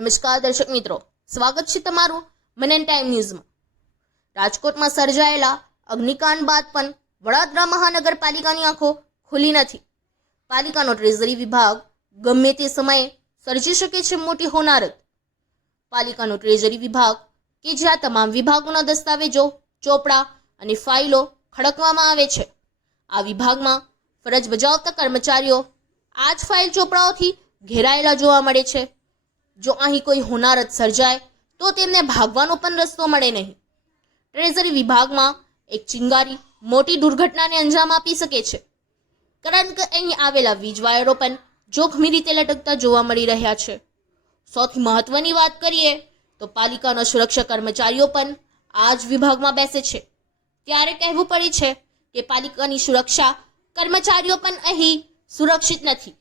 નમસ્કાર દર્શક મિત્રો, સ્વાગત છે તમારું મનન ટાઈમ ન્યૂઝમાં। રાજકોટમાં સર્જાયેલા અગ્નિકાંડ બાદ પણ વડોદરા મહાનગરપાલિકાની આંખો ખુલી નથી। પાલિકાનો ટ્રેઝરી વિભાગ ગમે તે સમયે સર્જી શકે છે મોટી હોનારત। પાલિકાનો ટ્રેઝરી વિભાગ કે જ્યાં તમામ વિભાગોના દસ્તાવેજો, ચોપડા અને ફાઇલો ખડકવામાં આવે છે, આ વિભાગમાં ફરજ બજાવતા કર્મચારીઓ આ જ ફાઇલ ચોપડાઓથી ઘેરાયેલા જોવા મળે છે। જો અહીં કોઈ હોનારત સર્જાય તો તેમને ભાગવાનો પણ રસ્તો મળે નહીં। ટ્રેઝરી વિભાગમાં એક ચિંગારી મોટી દુર્ઘટનાને અંજામ આપી શકે છે, કારણ કે અહીં આવેલા વીજ વાયરો પણ જોખમી રીતે લટકતા જોવા મળી રહ્યા છે। સૌથી મહત્વની વાત કરીએ તો પાલિકાના સુરક્ષા કર્મચારીઓ પણ આ જ વિભાગમાં બેસે છે, ત્યારે કહેવું પડે છે કે પાલિકાની સુરક્ષા કર્મચારીઓ પણ અહીં સુરક્ષિત નથી।